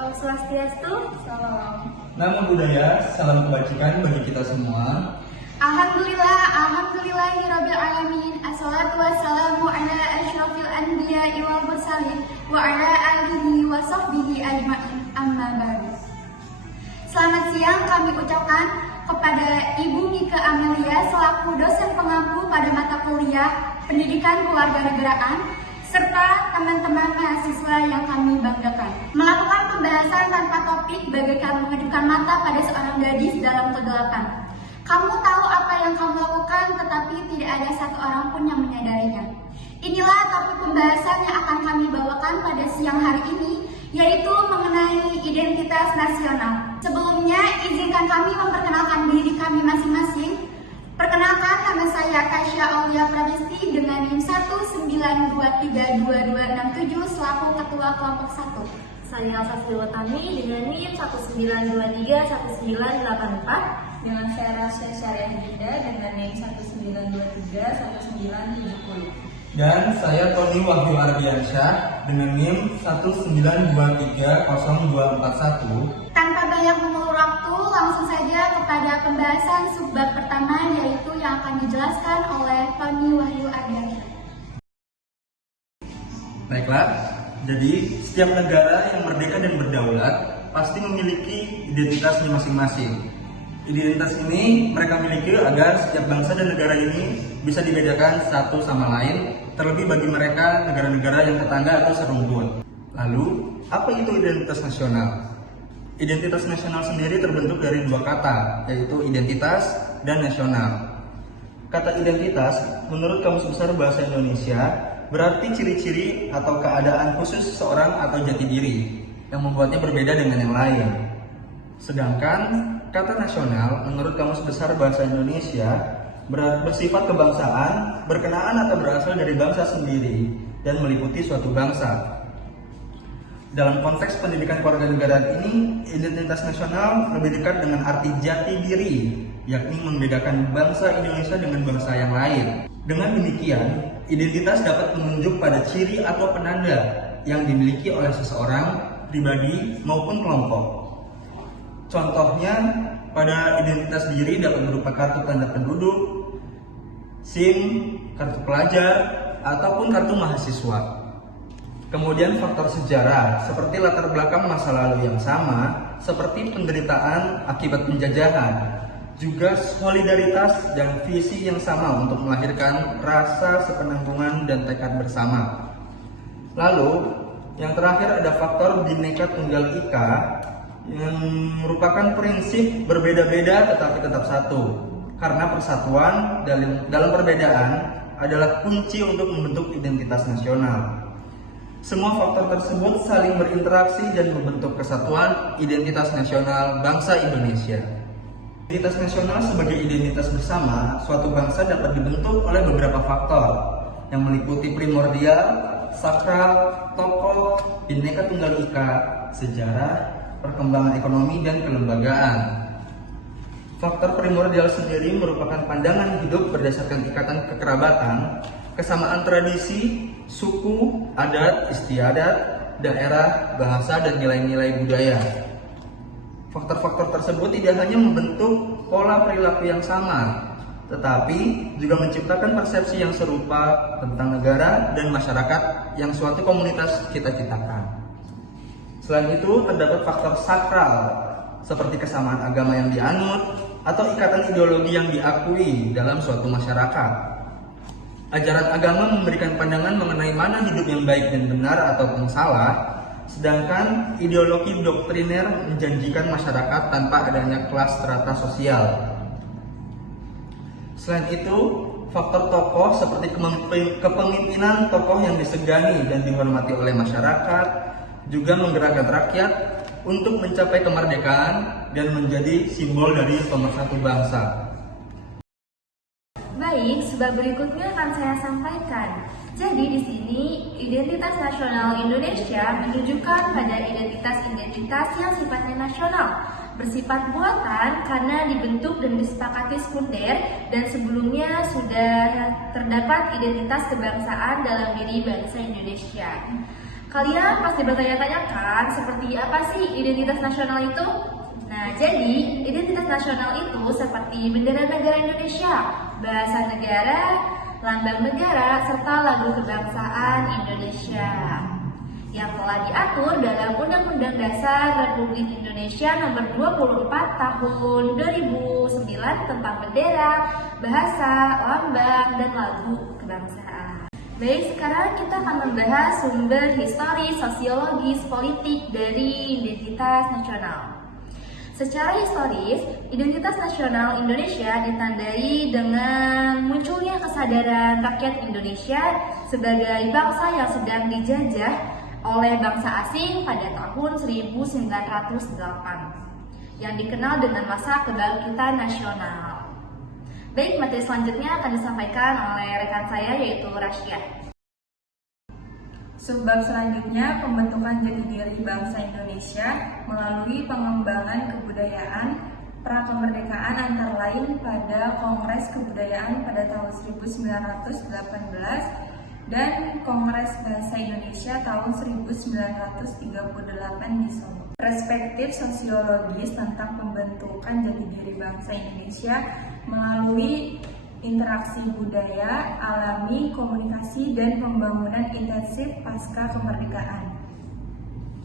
Om Swastiastu, salam. Nama budaya, salam kebajikan bagi kita semua. Alhamdulillahirabbil alamin. Assalatu wassalamu ala asyrafil anbiya'i wal mursalin wa ala alihi wa sahbihi ajmain. Amma ba'du. Selamat siang kami ucapkan kepada Ibu Mika Amelia selaku dosen pengampu pada mata kuliah Pendidikan Kewarganegaraan serta teman-teman mahasiswa yang kami banggakan. Melakukan pembahasan tanpa topik bagaikan mengedipkan mata pada seorang gadis dalam kegelapan. Kamu tahu apa yang kamu lakukan, tetapi tidak ada satu orang pun yang menyadarinya. Inilah topik pembahasan yang akan kami bawakan pada siang hari ini, yaitu mengenai identitas nasional. Sebelumnya, izinkan kami memperkenalkan diri kami masing-masing. Perkenalkan, nama saya Kasya Aulia Pramesti dengan NIM 192322267 selaku Ketua Kelompok 1. Saya Sasri Watani dengan NIM 1923194. Dengan saya Rasya Syariah Dinda dengan NIM 192331970. Dan saya Tony Wahyu Ardiansyah dengan NIM 192300241. Tanpa banyak mengulur waktu, langsung saja kepada pembahasan subbab pertama, yaitu yang akan dijelaskan oleh Tony Wahyu Ardiansyah. Baiklah, jadi setiap negara yang merdeka dan berdaulat pasti memiliki identitasnya masing-masing. Identitas ini mereka miliki agar setiap bangsa dan negara ini bisa dibedakan satu sama lain, terlebih bagi mereka negara-negara yang tetangga atau serumpun. Lalu, apa itu identitas nasional? Identitas nasional sendiri terbentuk dari dua kata, yaitu identitas dan nasional. Kata identitas, menurut Kamus Besar Bahasa Indonesia, berarti ciri-ciri atau keadaan khusus seseorang atau jati diri yang membuatnya berbeda dengan yang lain. Sedangkan kata nasional menurut Kamus Besar Bahasa Indonesia bersifat kebangsaan, berkenaan atau berasal dari bangsa sendiri dan meliputi suatu bangsa. Dalam konteks pendidikan kewarganegaraan ini, identitas nasional lebih dekat dengan arti jati diri, yakni membedakan bangsa Indonesia dengan bangsa yang lain. Dengan demikian, identitas dapat menunjuk pada ciri atau penanda yang dimiliki oleh seseorang, pribadi maupun kelompok. Contohnya, pada identitas diri dapat berupa kartu tanda penduduk, SIM, kartu pelajar, ataupun kartu mahasiswa. Kemudian faktor sejarah, seperti latar belakang masa lalu yang sama, seperti penderitaan akibat penjajahan, juga solidaritas dan visi yang sama untuk melahirkan rasa sepenanggungan dan tekad bersama. Lalu, yang terakhir ada faktor Bhinneka Tunggal Ika, yang merupakan prinsip berbeda-beda tetapi tetap satu, karena persatuan dalam perbedaan adalah kunci untuk membentuk identitas nasional. Semua faktor tersebut saling berinteraksi dan membentuk kesatuan identitas nasional bangsa Indonesia. Identitas nasional sebagai identitas bersama suatu bangsa dapat dibentuk oleh beberapa faktor yang meliputi primordial, sakral, tokoh, Bhinneka Tunggal Ika, sejarah, perkembangan ekonomi dan kelembagaan. Faktor primordial sendiri merupakan pandangan hidup berdasarkan ikatan kekerabatan, kesamaan tradisi, suku, adat, istiadat, daerah, bahasa, dan nilai-nilai budaya. Faktor-faktor tersebut tidak hanya membentuk pola perilaku yang sama, tetapi juga menciptakan persepsi yang serupa tentang negara dan masyarakat yang suatu komunitas cita-citakan. Selain itu, terdapat faktor sakral, seperti kesamaan agama yang dianut atau ikatan ideologi yang diakui dalam suatu masyarakat. Ajaran agama memberikan pandangan mengenai mana hidup yang baik dan benar ataupun salah, sedangkan ideologi doktriner menjanjikan masyarakat tanpa adanya kelas strata sosial. Selain itu, faktor tokoh seperti kepemimpinan tokoh yang disegani dan dihormati oleh masyarakat, juga menggerakkan rakyat untuk mencapai kemerdekaan dan menjadi simbol dari pemersatu bangsa. Baik, sebab berikutnya akan saya sampaikan. Jadi di sini identitas nasional Indonesia menunjukkan pada identitas-identitas yang sifatnya nasional, bersifat buatan karena dibentuk dan disepakati sekunder dan sebelumnya sudah terdapat identitas kebangsaan dalam diri bangsa Indonesia. Kalian pasti bertanya-tanya kan, seperti apa sih identitas nasional itu? Nah, jadi identitas nasional itu seperti bendera negara Indonesia, bahasa negara, lambang negara, serta lagu kebangsaan Indonesia yang telah diatur dalam Undang-Undang Dasar Republik Indonesia Nomor 24 Tahun 2009 tentang bendera, bahasa, lambang, dan lagu kebangsaan. Baik, sekarang kita akan membahas sumber historis, sosiologis, politik dari identitas nasional. Secara historis, identitas nasional Indonesia ditandai dengan munculnya kesadaran rakyat Indonesia sebagai bangsa yang sedang dijajah oleh bangsa asing pada tahun 1908 yang dikenal dengan masa kebangkitan nasional. Baik, materi selanjutnya akan disampaikan oleh rekan saya yaitu Rasya. Subbab selanjutnya, pembentukan jati diri bangsa Indonesia melalui pengembangan kebudayaan prakemerdekaan antara lain pada Kongres Kebudayaan pada tahun 1918 dan Kongres Bahasa Indonesia tahun 1938 di Solo. Perspektif sosiologis tentang pembentukan jati diri bangsa Indonesia melalui interaksi budaya, alami, komunikasi, dan pembangunan intensif pasca kemerdekaan.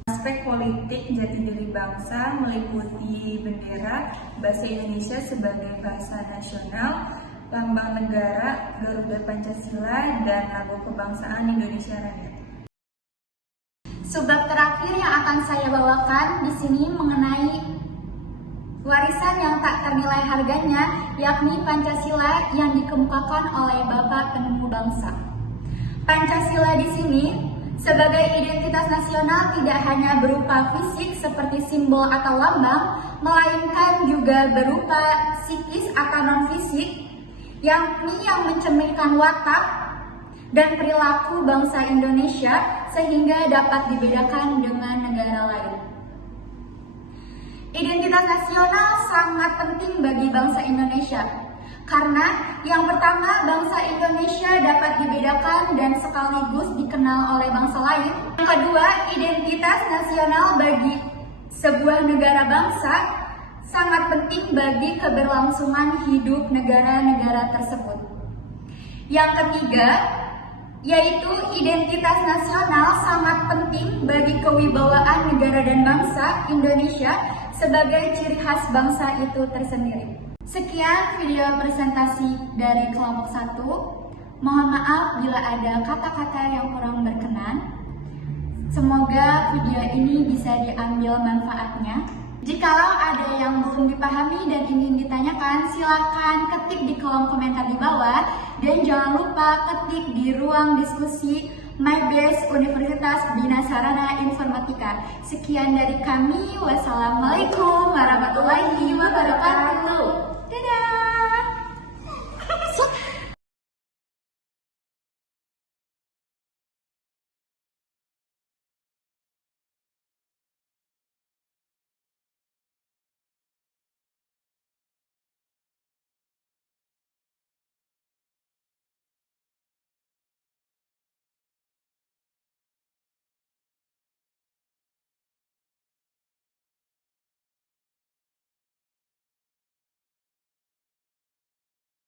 Aspek politik jati diri bangsa meliputi bendera, bahasa Indonesia sebagai bahasa nasional, lambang negara, Garuda Pancasila, dan lagu kebangsaan Indonesia Raya. Subbab terakhir yang akan saya bawakan di sini mengenai warisan yang tak ternilai harganya, yakni Pancasila yang dikemukakan oleh Bapak Penemu Bangsa. Pancasila di sini sebagai identitas nasional tidak hanya berupa fisik seperti simbol atau lambang, melainkan juga berupa psikis atau non-fisik, yakni yang mencerminkan watak dan perilaku bangsa Indonesia sehingga dapat dibedakan dengan negara lain. Identitas nasional sangat penting bagi bangsa Indonesia karena yang pertama, bangsa Indonesia dapat dibedakan dan sekaligus dikenal oleh bangsa lain. Yang kedua, identitas nasional bagi sebuah negara bangsa sangat penting bagi keberlangsungan hidup negara-negara tersebut. Yang ketiga, yaitu identitas nasional sangat penting bagi kewibawaan negara dan bangsa Indonesia sebagai ciri khas bangsa itu tersendiri. Sekian video presentasi dari kelompok 1. Mohon maaf bila ada kata-kata yang kurang berkenan. Semoga video ini bisa diambil manfaatnya. Jikalau ada yang belum dipahami dan ingin ditanyakan, silakan ketik di kolom komentar di bawah. Dan jangan lupa ketik di ruang diskusi MyBase Universitas Bina Sarana Informatika. Sekian dari kami. Wassalamualaikum warahmatullahi wabarakatuh. Dadah!